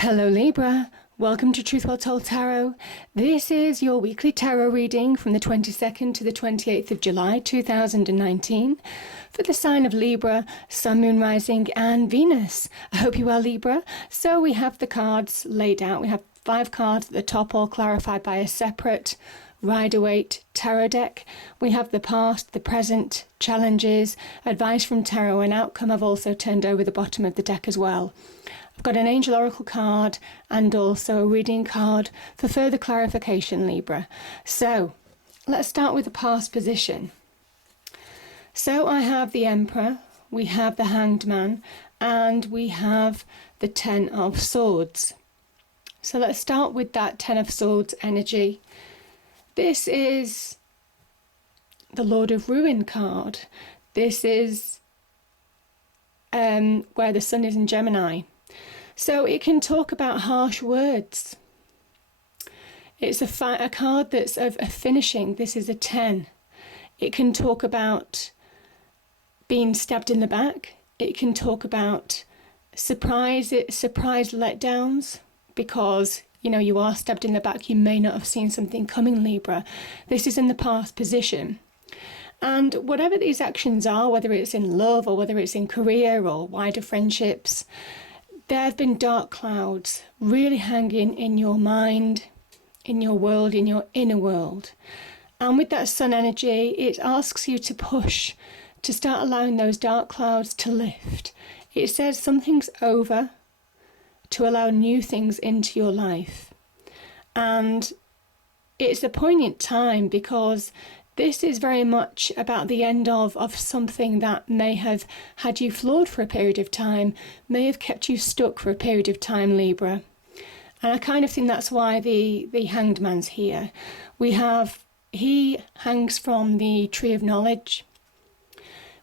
Hello Libra, welcome to Truth Well Told Tarot. This is your weekly tarot reading from the 22nd to the 28th of July 2019 for the sign of Libra, Sun, Moon, Rising and Venus. I hope you are Libra. So we have the cards laid out. We have 5 cards at the top, all clarified by a separate Rider-Waite tarot deck. We have the past, the present, challenges, advice from tarot and outcome. I've also turned over the bottom of the deck as well. I've got an Angel Oracle card and also a reading card for further clarification, Libra. So let's start with the past position. So I have the Emperor, we have the Hanged Man, and we have the Ten of Swords. So let's start with that Ten of Swords energy. This is the Lord of Ruin card. This is where the Sun is in Gemini. So it can talk about harsh words. It's a card that's of a finishing. This is a 10. It can talk about being stabbed in the back. It can talk about surprise letdowns because, you know, you are stabbed in the back. You may not have seen something coming, Libra. This is in the past position. And whatever these actions are, whether it's in love or whether it's in career or wider friendships, there have been dark clouds really hanging in your mind, in your world, in your inner world. And with that Sun energy, it asks you to push, to start allowing those dark clouds to lift. It says something's over, to allow new things into your life. And it's a poignant time because this is very much about the end of something that may have had you flawed for a period of time, may have kept you stuck for a period of time, Libra. And I kind of think that's why the Hanged Man's here. He hangs from the Tree of Knowledge,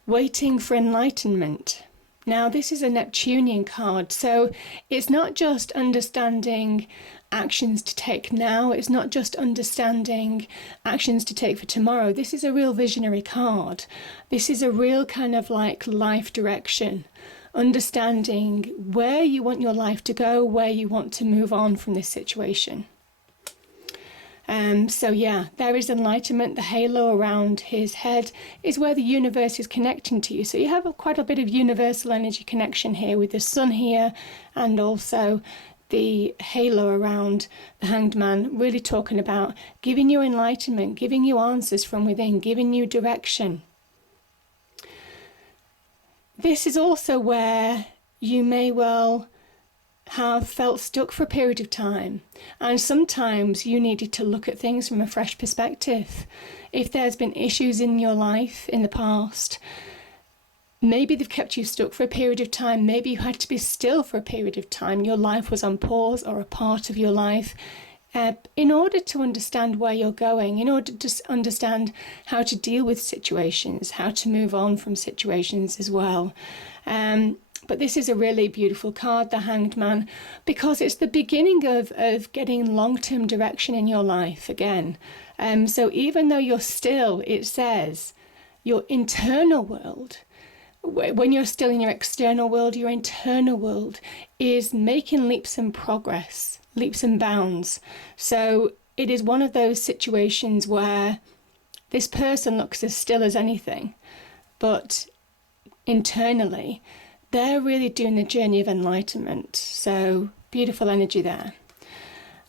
waiting for enlightenment. Now, this is a Neptunian card, so it's not just understanding actions to take now, it's not just understanding actions to take for tomorrow. This is a real visionary card. This is a real kind of like life direction, understanding where you want your life to go, where you want to move on from this situation. So yeah, there is enlightenment. The halo around his head is where the universe is connecting to you. So you have quite a bit of universal energy connection here with the Sun here, and also the halo around the Hanged Man, really talking about giving you enlightenment, giving you answers from within, giving you direction. This is also where you may well have felt stuck for a period of time, and sometimes you needed to look at things from a fresh perspective. If there's been issues in your life in the past, maybe they've kept you stuck for a period of time, maybe you had to be still for a period of time, your life was on pause or a part of your life, in order to understand where you're going, in order to understand how to deal with situations, how to move on from situations as well. But this is a really beautiful card, the Hanged Man, because it's the beginning of getting long-term direction in your life again. So even though you're still, it says, your internal world, when you're still in your external world, your internal world is making leaps and progress, leaps and bounds. So it is one of those situations where this person looks as still as anything, but internally, they're really doing the journey of enlightenment. So beautiful energy there.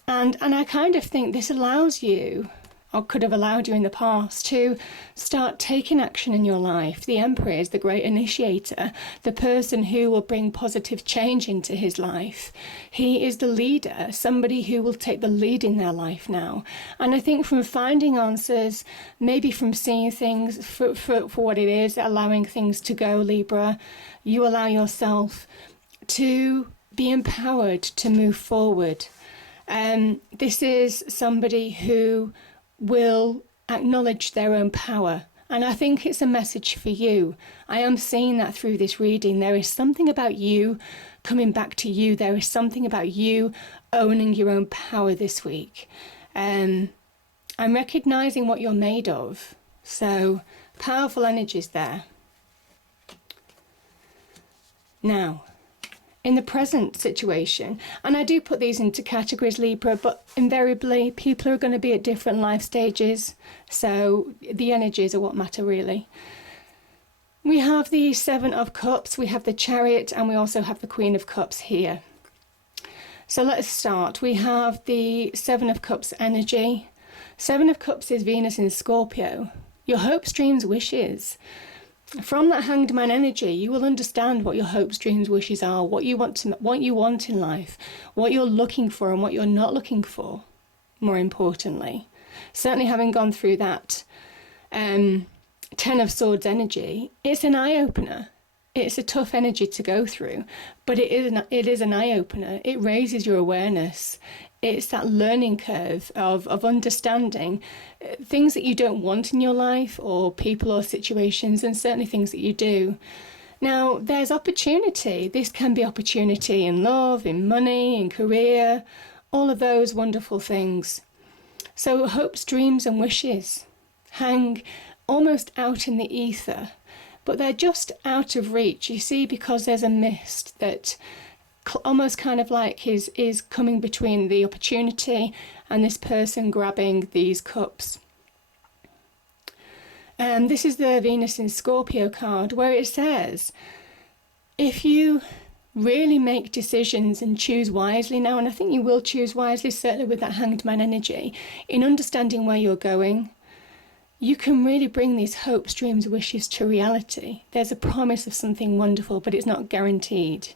And I kind of think this allows you, or could have allowed you in the past, to start taking action in your life. The Emperor is the great initiator, the person who will bring positive change into his life. He is the leader, somebody who will take the lead in their life now. And I think from finding answers, maybe from seeing things for what it is, allowing things to go, Libra, you allow yourself to be empowered to move forward. This is somebody who will acknowledge their own power. And I think it's a message for you. I am seeing that through this reading. There is something about you coming back to you. There is something about you owning your own power this week. I'm recognizing what you're made of. So powerful energies there. Now, in the present situation. And I do put these into categories, Libra, but invariably people are going to be at different life stages. So the energies are what matter, really. We have the Seven of Cups, we have the Chariot, and we also have the Queen of Cups here. So let's start. We have the Seven of Cups energy. Seven of Cups is Venus in Scorpio. Your hopes, dreams, wishes. From that Hanged Man energy, you will understand what your hopes, dreams, wishes are, what you want in life, what you're looking for and what you're not looking for, more importantly. Certainly having gone through that Ten of Swords energy, it's an eye-opener. It's a tough energy to go through, but it is an eye-opener. It raises your awareness. It's that learning curve of understanding things that you don't want in your life, or people or situations, and certainly things that you do. Now, there's opportunity. This can be opportunity in love, in money, in career, all of those wonderful things. So hopes, dreams and wishes hang almost out in the ether, but they're just out of reach, you see, because there's a mist that almost kind of like is coming between the opportunity and this person grabbing these cups. This is the Venus in Scorpio card, where it says, if you really make decisions and choose wisely now, and I think you will choose wisely, certainly with that Hanged Man energy, in understanding where you're going, you can really bring these hopes, dreams, wishes to reality. There's a promise of something wonderful, but it's not guaranteed.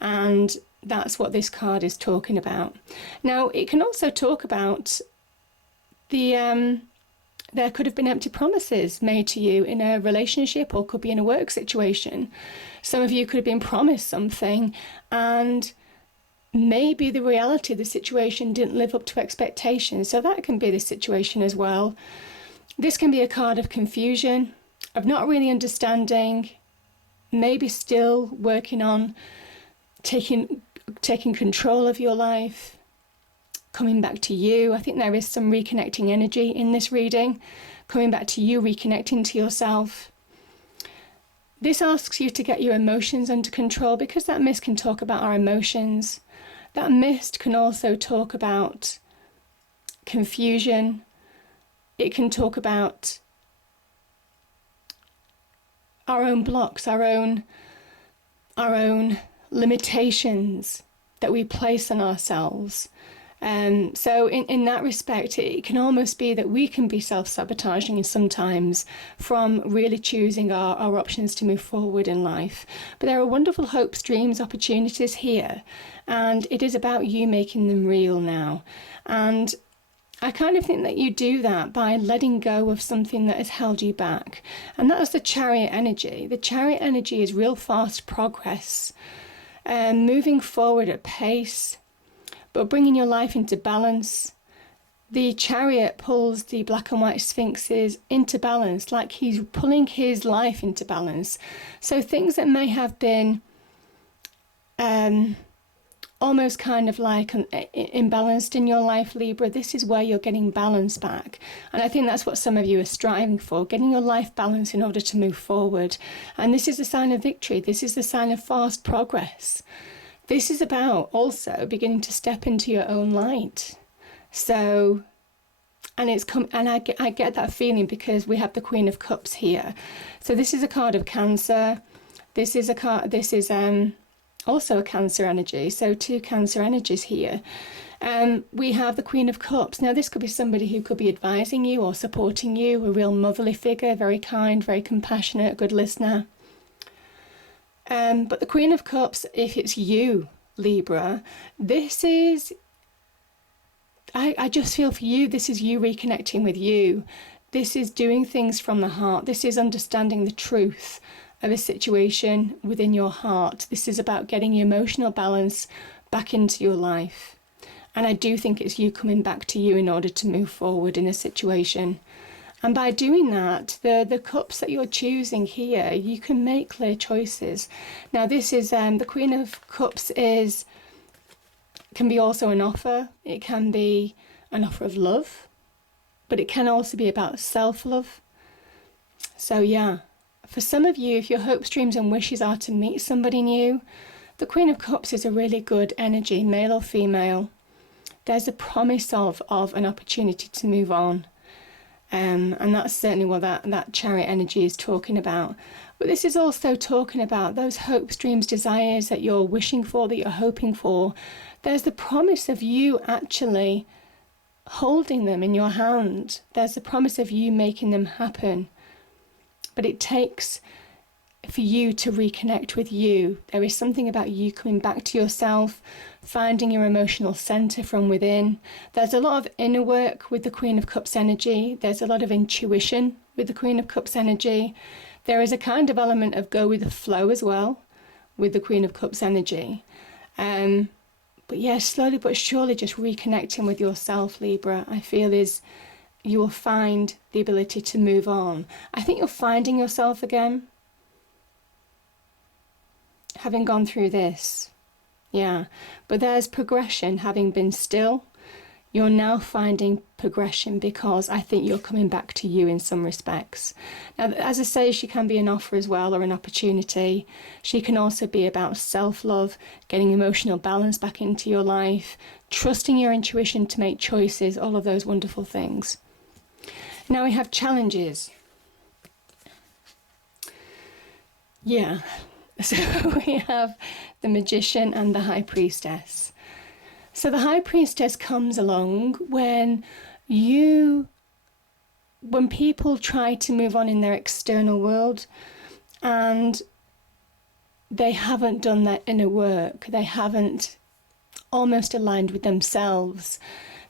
And that's what this card is talking about. Now, it can also talk about there could have been empty promises made to you in a relationship, or could be in a work situation. Some of you could have been promised something, and maybe the reality of the situation didn't live up to expectations. So that can be the situation as well. This can be a card of confusion, of not really understanding, maybe still working on taking control of your life, coming back to you. I think there is some reconnecting energy in this reading, coming back to you, reconnecting to yourself. This asks you to get your emotions under control, because that mist can talk about our emotions. That mist can also talk about confusion. It can talk about our own blocks, our own limitations that we place on ourselves. So in that respect, it can almost be that we can be self-sabotaging sometimes from really choosing our options to move forward in life. But there are wonderful hopes, dreams, opportunities here, and it is about you making them real now. And I kind of think that you do that by letting go of something that has held you back. And that is the Chariot energy. The Chariot energy is real fast progress, moving forward at pace, but bringing your life into balance. The Chariot pulls the black and white sphinxes into balance, like he's pulling his life into balance. So things that may have been almost kind of like imbalanced in your life, Libra, this is where you're getting balance back. And I think that's what some of you are striving for, getting your life balanced in order to move forward. And this is a sign of victory. This is the sign of fast progress. This is about also beginning to step into your own light. So, and I get that feeling because we have the Queen of Cups here. So this is a card of Cancer. This is also a Cancer energy, so two Cancer energies here. We have the Queen of Cups. Now this could be somebody who could be advising you or supporting you, a real motherly figure, very kind, very compassionate, good listener. But the Queen of Cups, if it's you, Libra, this is, I just feel for you, this is you reconnecting with you. This is doing things from the heart. This is understanding the truth of a situation within your heart. This is about getting your emotional balance back into your life. And I do think it's you coming back to you in order to move forward in a situation. And by doing that, the cups that you're choosing here, you can make clear choices. Now this is, the Queen of Cups can be also an offer. It can be an offer of love, but it can also be about self-love. So yeah. For some of you, if your hopes, dreams and wishes are to meet somebody new, The Queen of Cups is a really good energy, male or female. There's a promise of an opportunity to move on. And that's certainly what that Chariot energy is talking about. But this is also talking about those hopes, dreams, desires that you're wishing for, that you're hoping for. There's the promise of you actually holding them in your hand. There's the promise of you making them happen. But it takes for you to reconnect with you. There is something about you coming back to yourself, finding your emotional center from within. There's a lot of inner work with the Queen of Cups energy. There's a lot of intuition with the Queen of Cups energy. There is a kind of element of go with the flow as well with the Queen of Cups energy. But yeah, slowly but surely just reconnecting with yourself, Libra, I feel you will find the ability to move on. I think you're finding yourself again. Having gone through this, yeah, but there's progression. Having been still, you're now finding progression because I think you're coming back to you in some respects. Now, as I say, she can be an offer as well, or an opportunity. She can also be about self-love, getting emotional balance back into your life, trusting your intuition to make choices, all of those wonderful things. Now we have challenges. Yeah. So we have the Magician and the High Priestess. So the High Priestess comes along when people try to move on in their external world and they haven't done that inner work. They haven't almost aligned with themselves.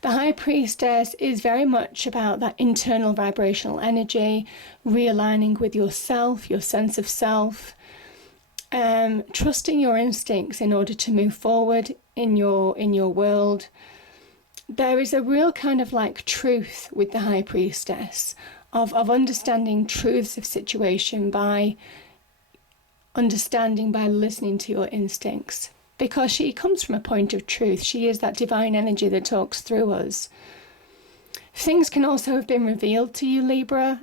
The High Priestess is very much about that internal vibrational energy, realigning with yourself, your sense of self, trusting your instincts in order to move forward in your world. There is a real kind of like truth with the High Priestess of understanding truths of situation by listening to your instincts, because she comes from a point of truth. She is that divine energy that talks through us. Things can also have been revealed to you, Libra.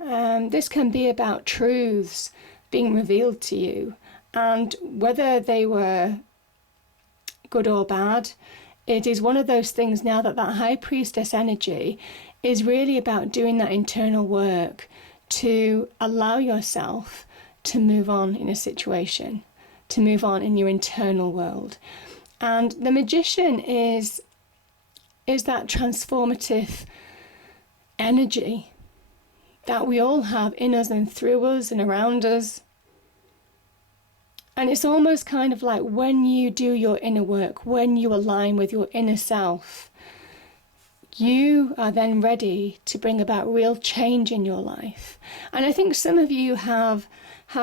This can be about truths being revealed to you. And whether they were good or bad, it is one of those things now that High Priestess energy is really about doing that internal work to allow yourself to move on in a situation, to move on in your internal world. And the Magician is that transformative energy that we all have in us and through us and around us. And it's almost kind of like when you do your inner work, when you align with your inner self, you are then ready to bring about real change in your life. And I think some of you have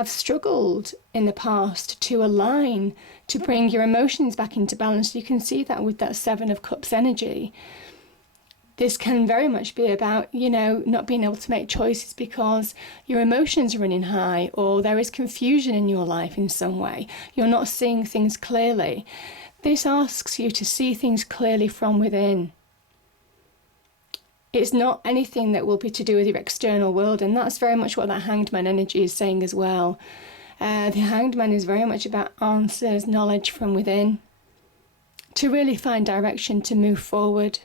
struggled in the past to align, to bring your emotions back into balance. You can see that with that Seven of Cups energy. This can very much be about, not being able to make choices because your emotions are running high, or there is confusion in your life in some way. You're not seeing things clearly. This asks you to see things clearly from within. It's not anything that will be to do with your external world, and that's very much what that Hanged Man energy is saying as well. The Hanged Man is very much about answers, knowledge from within, to really find direction to move forward.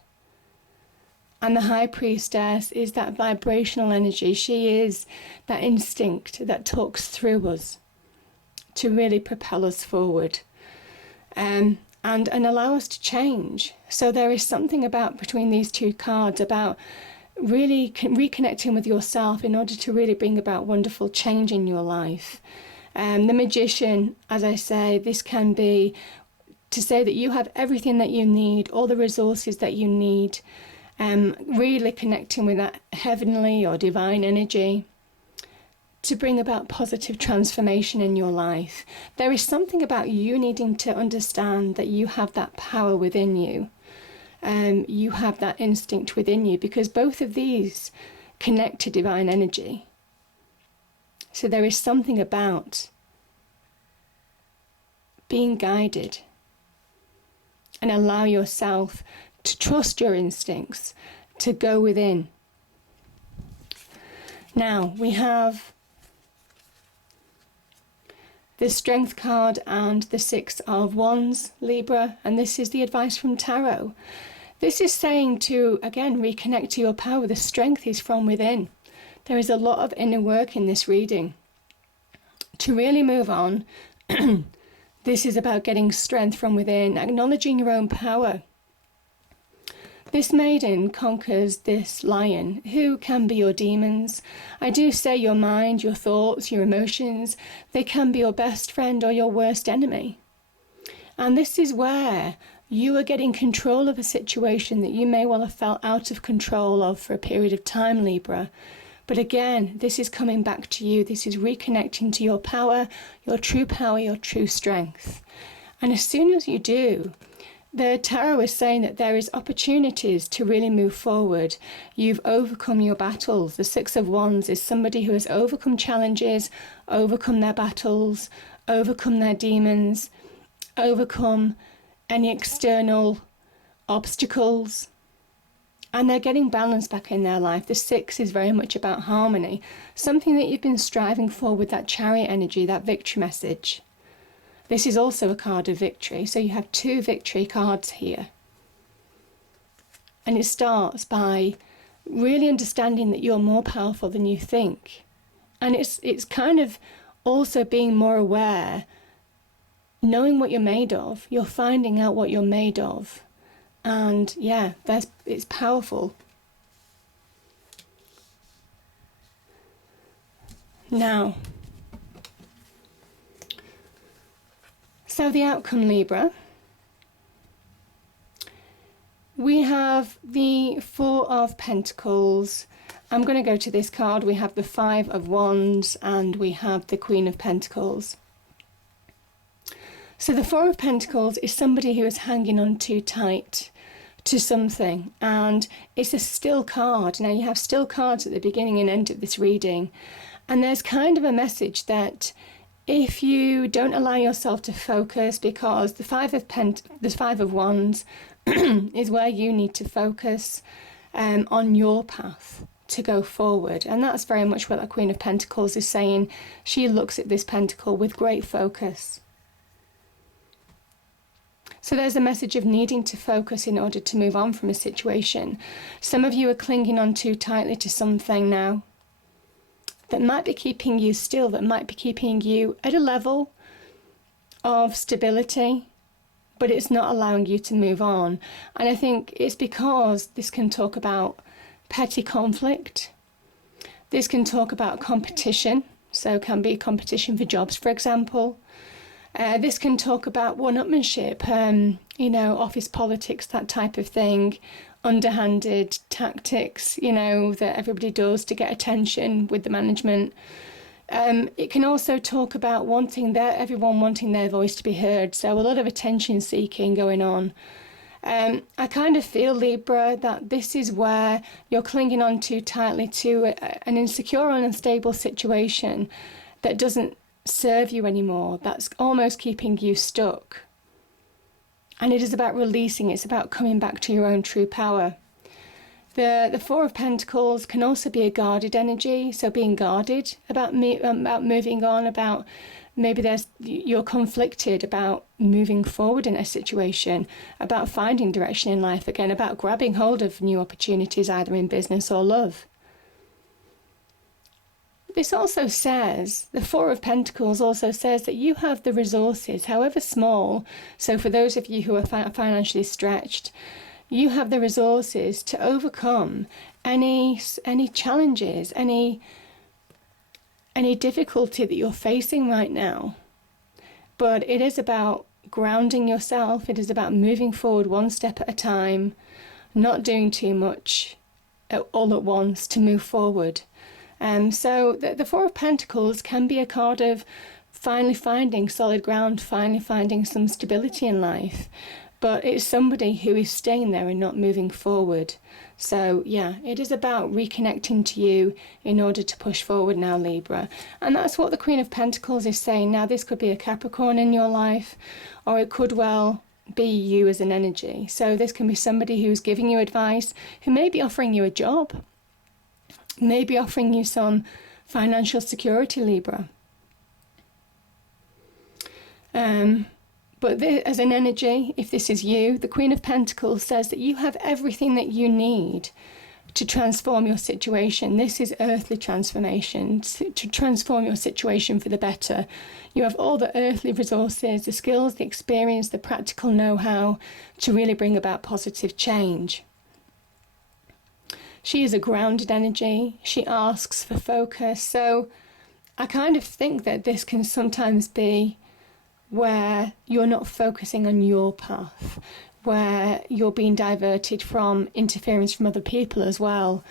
And the High Priestess is that vibrational energy. She is that instinct that talks through us to really propel us forward and allow us to change. So there is something about between these two cards about really reconnecting with yourself in order to really bring about wonderful change in your life. The Magician, as I say, this can be to say that you have everything that you need, all the resources that you need, really connecting with that heavenly or divine energy to bring about positive transformation in your life. There is something about you needing to understand that you have that power within you. You have that instinct within you, because both of these connect to divine energy. So there is something about being guided and allow yourself to trust your instincts, to go within. Now we have the Strength card and the Six of Wands, Libra, and this is the advice from Tarot. This is saying to, again, reconnect to your power. The strength is from within. There is a lot of inner work in this reading. To really move on, this is about getting strength from within, acknowledging your own power. This maiden conquers this lion, who can be your demons. I do say your mind, your thoughts, your emotions, they can be your best friend or your worst enemy. And this is where you are getting control of a situation that you may well have felt out of control of for a period of time, Libra. But again, this is coming back to you. This is reconnecting to your power, your true strength. And as soon as you do, the tarot is saying that there is opportunities to really move forward. You've overcome your battles. The Six of Wands is somebody who has overcome challenges, overcome their battles, overcome their demons, overcome any external obstacles, and they're getting balance back in their life. The Six is very much about harmony, something that you've been striving for with that Chariot energy, that victory message. This is also a card of victory, so you have two victory cards here. And it starts by really understanding that you're more powerful than you think. And it's kind of also being more aware, knowing what you're made of. You're finding out what you're made of. And yeah, it's powerful. Now, so the outcome, Libra. We have the Four of Pentacles. I'm going to go to this card. We have the Five of Wands and we have the Queen of Pentacles. So the Four of Pentacles is somebody who is hanging on too tight to something, and it's a still card. Now you have still cards at the beginning and end of this reading, and there's kind of a message that if you don't allow yourself to focus, because the Five of Wands is where you need to focus on your path to go forward, and that's very much what the Queen of Pentacles is saying. She looks at this pentacle with great focus. So there's a message of needing to focus in order to move on from a situation. Some of you are clinging on too tightly to something now that might be keeping you still, that might be keeping you at a level of stability, but it's not allowing you to move on. And I think it's because this can talk about petty conflict. This can talk about competition, so it can be competition for jobs, for example. This can talk about one-upmanship, office politics, that type of thing, underhanded tactics, that everybody does to get attention with the management. It can also talk about everyone wanting their voice to be heard, so a lot of attention seeking going on. I kind of feel, Libra, that this is where you're clinging on too tightly to an insecure and unstable situation that doesn't serve you anymore, that's almost keeping you stuck. And it is about releasing, it's about coming back to your own true power. The Four of Pentacles can also be a guarded energy, so being guarded about moving on, about maybe you're conflicted about moving forward in a situation, about finding direction in life again, about grabbing hold of new opportunities either in business or love. This also says, the Four of Pentacles also says that you have the resources, however small. So for those of you who are financially stretched, you have the resources to overcome any challenges, any difficulty that you're facing right now. But it is about grounding yourself. It is about moving forward one step at a time, not doing too much all at once to move forward. So the Four of Pentacles can be a card of finally finding solid ground, finally finding some stability in life. But it's somebody who is staying there and not moving forward. So yeah, it is about reconnecting to you in order to push forward now, Libra. And that's what the Queen of Pentacles is saying. Now this could be a Capricorn in your life, or it could well be you as an energy. So this can be somebody who's giving you advice, who may be offering you a job, maybe offering you some financial security, Libra. But as an energy, if this is you, the Queen of Pentacles says that you have everything that you need to transform your situation. This is earthly transformation, to transform your situation for the better. You have all the earthly resources, the skills, the experience, the practical know-how to really bring about positive change. She is a grounded energy. She asks for focus. So I kind of think that this can sometimes be where you're not focusing on your path, where you're being diverted from interference from other people as well.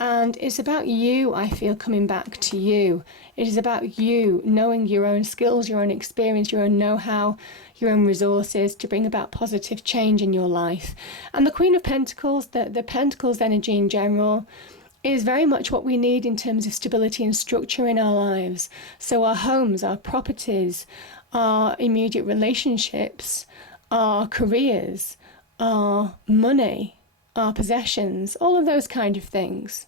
And it's about you, I feel, coming back to you. It is about you knowing your own skills, your own experience, your own know-how, your own resources to bring about positive change in your life. And the Queen of Pentacles, the Pentacles energy in general, is very much what we need in terms of stability and structure in our lives. So our homes, our properties, our immediate relationships, our careers, our money, our possessions, all of those kind of things.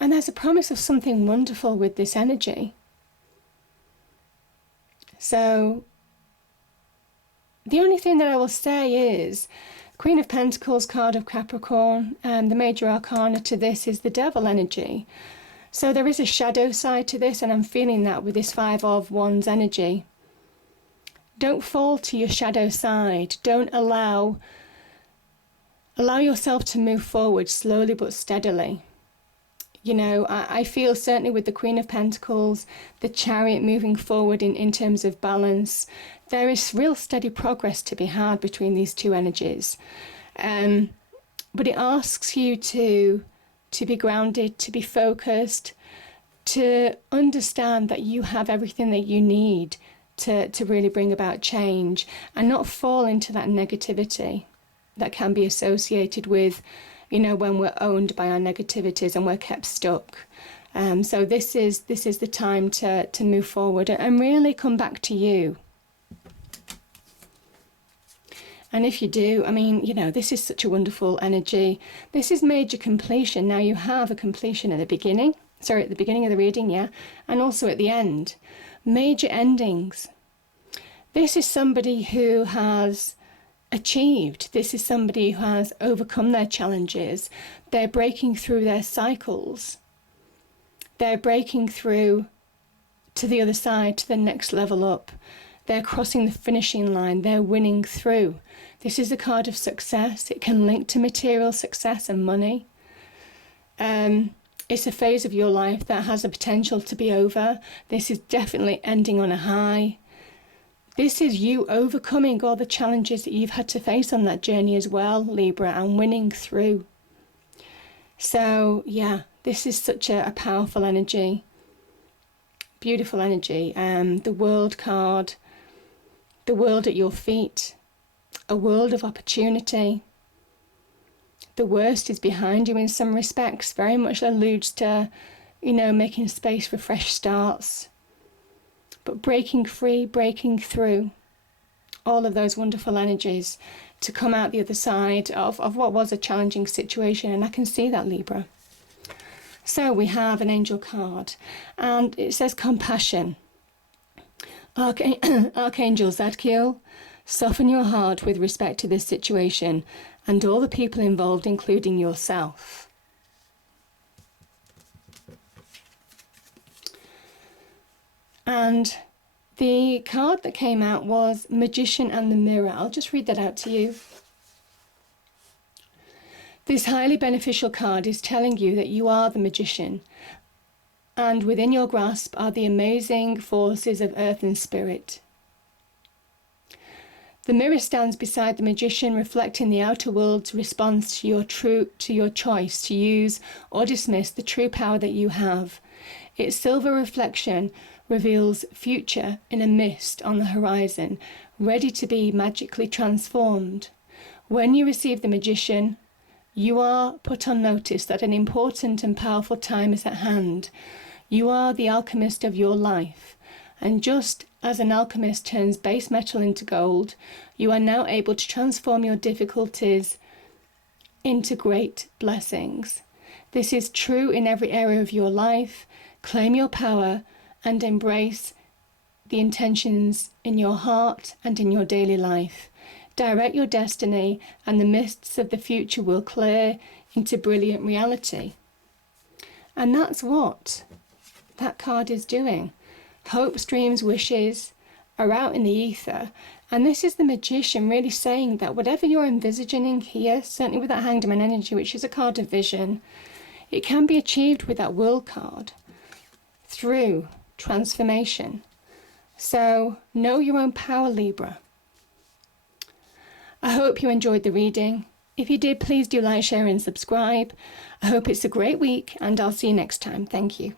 And there's a promise of something wonderful with this energy. So the only thing that I will say is Queen of Pentacles, card of Capricorn, and the major arcana to this is the Devil energy. So there is a shadow side to this, and I'm feeling that with this Five of Wands energy. Don't fall to your shadow side. Don't allow yourself to move forward slowly but steadily. You know, I feel certainly with the Queen of Pentacles, the Chariot moving forward in terms of balance, there is real steady progress to be had between these two energies. But it asks you to be grounded, to be focused, to understand that you have everything that you need to really bring about change, and not fall into that negativity that can be associated with, you know, when we're owned by our negativities and we're kept stuck. So this is the time to move forward and really come back to you. And if you do, I mean, you know, this is such a wonderful energy. This is major completion. Now you have a completion at the beginning of the reading, yeah, and also at the end. Major endings. This is somebody who has achieved. This is somebody who has overcome their challenges. They're breaking through their cycles. They're breaking through to the other side, to the next level up. They're crossing the finishing line. They're winning through. This is a card of success. It can link to material success and money. It's a phase of your life that has the potential to be over. This is definitely ending on a high. This is you overcoming all the challenges that you've had to face on that journey as well, Libra, and winning through. So, yeah, this is such a powerful energy. Beautiful energy. The World card, the world at your feet, a world of opportunity. The worst is behind you in some respects, very much alludes to, you know, making space for fresh starts. But breaking free, breaking through, all of those wonderful energies to come out the other side of what was a challenging situation. And I can see that, Libra. So we have an angel card, and it says compassion. Archangel Zadkiel, soften your heart with respect to this situation and all the people involved, including yourself. And the card that came out was Magician and the Mirror. I'll just read that out to you. This highly beneficial card is telling you that you are the magician, and within your grasp are the amazing forces of earth and spirit. The mirror stands beside the magician, reflecting the outer world's response to your choice to use or dismiss the true power that you have. Its silver reflection reveals future in a mist on the horizon, ready to be magically transformed. When you receive the magician, you are put on notice that an important and powerful time is at hand. You are the alchemist of your life, and just as an alchemist turns base metal into gold, you are now able to transform your difficulties into great blessings. This is true in every area of your life. Claim your power and embrace the intentions in your heart and in your daily life. Direct your destiny, and the mists of the future will clear into brilliant reality. And that's what that card is doing. Hopes, dreams, wishes are out in the ether. And this is the Magician really saying that whatever you're envisaging here, certainly with that Hanged Man energy, which is a card of vision, it can be achieved with that World card through transformation. So know your own power, Libra. I hope you enjoyed the reading. If you did, please do like, share and subscribe. I hope it's a great week, and I'll see you next time. Thank you.